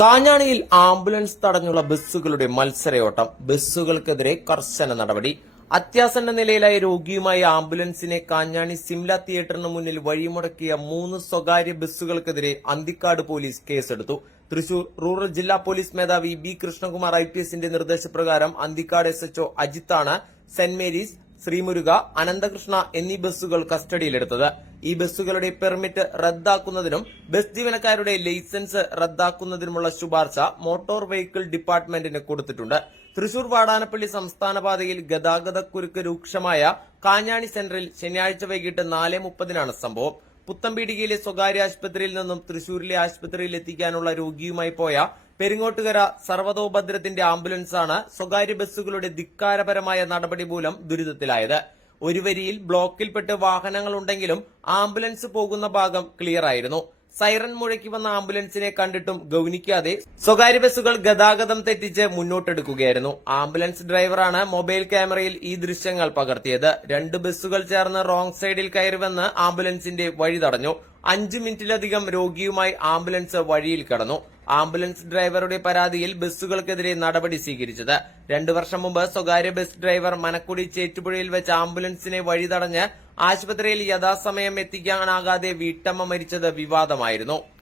കാഞ്ഞാണിയിൽ ambulance തടഞ്ഞുള്ള ബസ്സുകളുടെ മത്സരയോട്ടം. ബസ്സുകൾക്കെതിരെ കർശന നടപടി. അത്യാസന്ന നിലയിലായ രോഗിയുമായി ആംബുലൻസിനെ കാഞ്ഞാണി സിംല തിയേറ്ററിന് മുന്നിൽ വഴിമുടക്കിയ മൂന്ന് സ്വകാര്യ ബസ്സുകൾക്കെതിരെ അന്തിക്കാട് പോലീസ് കേസെടുത്തു. തൃശൂർ റൂറൽ ജില്ലാ പോലീസ് മേധാവി ബി കൃഷ്ണകുമാർ ഐ പി എസിന്റെ നിർദ്ദേശപ്രകാരം അന്തിക്കാട് എസ് എച്ച്ഒ അജിത്താണ് സെന്റ് മേരീസ് ശ്രീമുരുക അനന്തകൃഷ്ണ എന്നീ ബസ്സുകൾ കസ്റ്റഡിയിലെടുത്തത്. ഈ ബസ്സുകളുടെ പെർമിറ്റ് റദ്ദാക്കുന്നതിനും ബസ് ജീവനക്കാരുടെ ലൈസൻസ് റദ്ദാക്കുന്നതിനുമുള്ള ശുപാർശ മോട്ടോർ വെഹിക്കിൾ ഡിപ്പാർട്ട്മെന്റിന് കൊടുത്തിട്ടുണ്ട്. തൃശൂർ വാടാനപ്പള്ളി സംസ്ഥാന പാതയിൽ ഗതാഗതക്കുരുക്ക് രൂക്ഷമായ കാഞ്ഞാണി സെന്ററിൽ ശനിയാഴ്ച വൈകിട്ട് നാല് മുപ്പതിനാണ് സംഭവം. പുത്തമ്പീടികയിലെ സ്വകാര്യ ആശുപത്രിയിൽ നിന്നും തൃശൂരിലെ ആശുപത്രിയിൽ എത്തിക്കാനുള്ള രോഗിയുമായി പോയ പെരിങ്ങോട്ടുകര സർവതോഭദ്രത്തിന്റെ ആംബുലൻസാണ് സ്വകാര്യ ബസ്സുകളുടെ ധിക്കാരപരമായ നടപടി മൂലം ദുരിതത്തിലായത്. ഒരു വരിയിൽ ബ്ലോക്കിൽപ്പെട്ട് വാഹനങ്ങളുണ്ടെങ്കിലും ആംബുലൻസ് പോകുന്ന ഭാഗം ക്ലിയർ ആയിരുന്നു. സൈറൻ മുഴക്കി വന്ന ആംബുലൻസിനെ കണ്ടിട്ടും ഗൗനിക്കാതെ സ്വകാര്യ ബസ്സുകൾ ഗതാഗതം തെറ്റിച്ച് മുന്നോട്ടെടുക്കുകയായിരുന്നു. ആംബുലൻസ് ഡ്രൈവറാണ് മൊബൈൽ ക്യാമറയിൽ ഈ ദൃശ്യങ്ങൾ പകർത്തിയത്. രണ്ട് ബസ്സുകൾ ചേർന്ന് റോങ് സൈഡിൽ കയറി വന്ന് ആംബുലൻസിന്റെ വഴി തടഞ്ഞു. അഞ്ചു മിനിറ്റിലധികം രോഗിയുമായി ആംബുലൻസ് വഴിയിൽ കടന്നു. ആംബുലൻസ് ഡ്രൈവറുടെ പരാതിയിൽ ബസ്സുകൾക്കെതിരെ നടപടി സ്വീകരിച്ചത്. രണ്ടു വർഷം മുമ്പ് സ്വകാര്യ ബസ് ഡ്രൈവർ മനക്കുടി ചേറ്റുപുഴയിൽ വെച്ച് ആംബുലൻസിനെ വഴിതടഞ്ഞ് ആശുപത്രിയിൽ യഥാസമയം എത്തിക്കാനാകാതെ വീട്ടമ്മ മരിച്ചത് വിവാദമായിരുന്നു.